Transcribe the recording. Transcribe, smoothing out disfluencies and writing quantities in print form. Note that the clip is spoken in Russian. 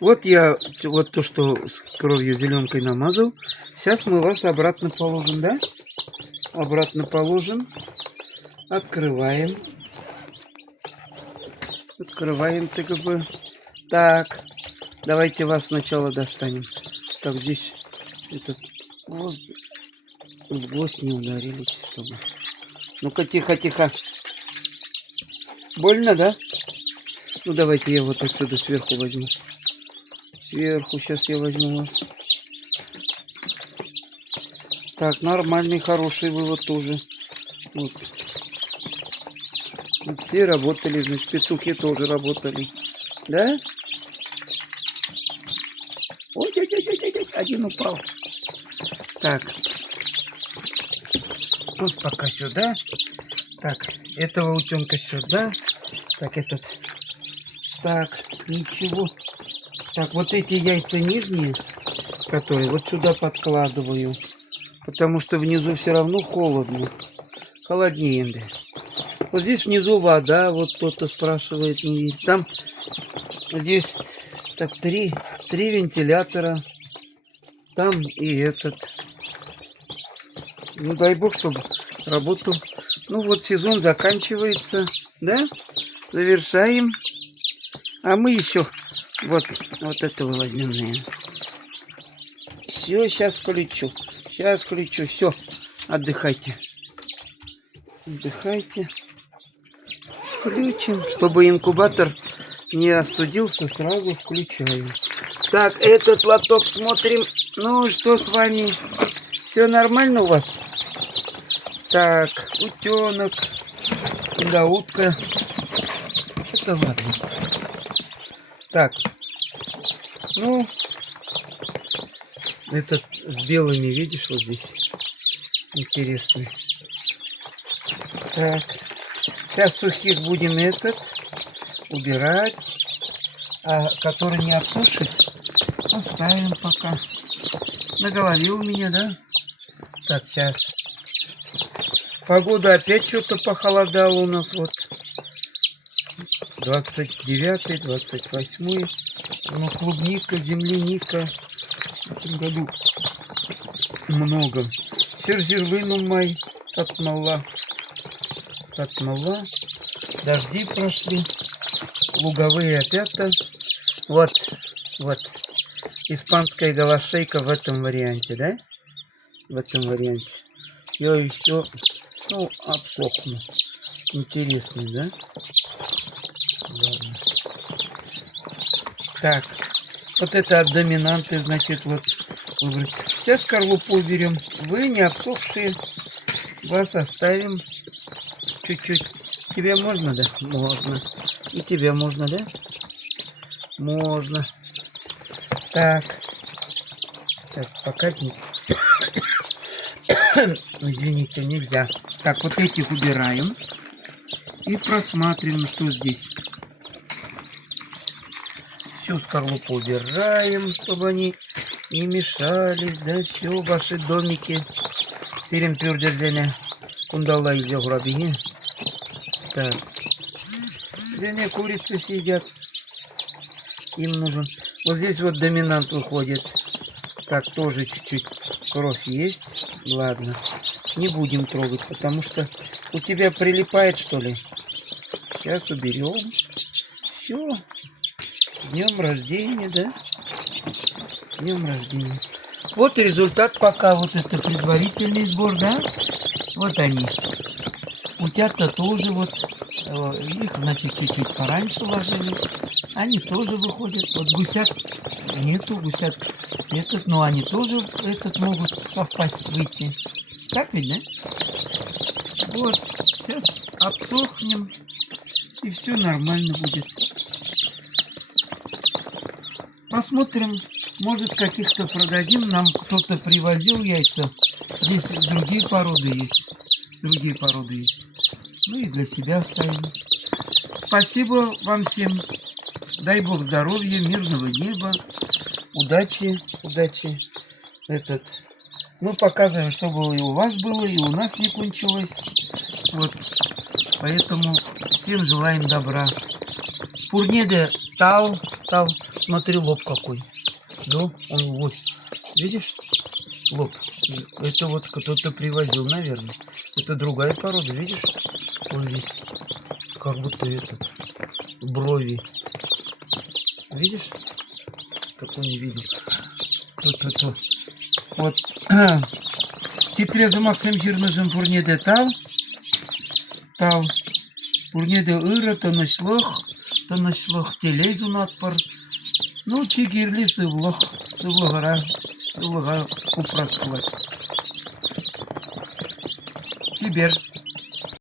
Вот я вот то, что с кровью зеленкой намазал. Сейчас мы вас обратно положим, да? Обратно положим. Открываем. Открываем ТГБ. Так, давайте вас сначала достанем. Так, здесь этот гвоздь, в гвоздь не ударились, чтобы... Ну-ка, тихо, тихо. Больно, да? Ну, давайте я вот отсюда сверху возьму. Сверху сейчас я возьму вас. Так, нормальный, хороший вывод тоже. Вот. Вот все работали, значит, петухи тоже работали. Да? Ой, один упал. Так. Вот пока сюда. Так, этого утенка сюда. Так, этот. Так, ничего. Так, вот эти яйца нижние, которые вот сюда подкладываю. Потому что внизу все равно холодно. Холоднее, да. Вот здесь внизу вода, вот кто-то спрашивает. Там, здесь, так, три вентилятора. Там и этот. Ну, дай бог, чтобы работу... Ну, вот сезон заканчивается, да? Завершаем. А мы еще вот этого возьмем, наверное. Все, сейчас включу. Сейчас включу. Все, отдыхайте. Отдыхайте. Включим. Чтобы инкубатор не остудился, сразу включаем. Так, этот лоток смотрим. Ну, что с вами? Все нормально у вас? Так, утенок. Да, утка. Это ладно. Так. Ну, этот с белыми, видишь, вот здесь. Интересный. Так. Сейчас сухих будем этот убирать. А который не обсушит, оставим пока. На голове у меня, да? Так, сейчас. Погода опять что-то похолодала у нас. Вот 29-й, 28-й. Ну, клубника, земляника. В этом году много. Серзервину май. Татмала. Дожди прошли. Луговые опята. Вот. Испанская голошейка в этом варианте, да? В этом варианте. Я еще, ну, обсохну. Интересный, да? Ладно. Так. Вот это от доминанты, значит, вот выбрать. Сейчас скорлупу уберем. Вы не обсохшие. Вас оставим чуть-чуть. Тебе можно, да? Можно. И тебе можно, да? Можно. Так, пока не... Извините, нельзя. Так, вот этих убираем. И просматриваем, что здесь. Всю скорлупу убираем, чтобы они не мешались. Да, все, ваши домики. Сирим пюрдерзене. Кундалла и грабине. Так. Здесь курицы сидят. Им нужен. Вот здесь вот доминант выходит. Так, тоже чуть-чуть кровь есть. Ладно. Не будем трогать, потому что у тебя прилипает, что ли. Сейчас уберем. Все. С днем рождения, да? С днем рождения. Вот результат пока. Вот это предварительный сбор, да? Вот они. Утята тоже вот. Их, значит, чуть-чуть пораньше ложили. Они тоже выходят. Вот гусят нету, гусят этот, но они тоже этот могут совпасть, выйти. Так ведь, да? Вот, сейчас обсохнем, и все нормально будет. Посмотрим, может, каких-то продадим. Нам кто-то привозил яйца. Здесь другие породы есть. Ну и для себя оставим. Спасибо вам всем. Дай Бог здоровья, мирного неба, удачи. Мы показываем, чтобы и у вас было, и у нас не кончилось. Вот. Поэтому всем желаем добра. Пурнеде тал, Там, смотри, лоб какой. Да, он вот, видишь, лоб. Это вот кто-то привозил, наверное. Это другая порода, видишь? Вот здесь, как будто этот, брови. Видишь? Такой не видел. То. Вот. Titreză maxim jirnăjîn purnie de tau, purnie de ырă, tănășlăh телезу надпор. Ну, чигирли сывлыгара упраскивать. Теперь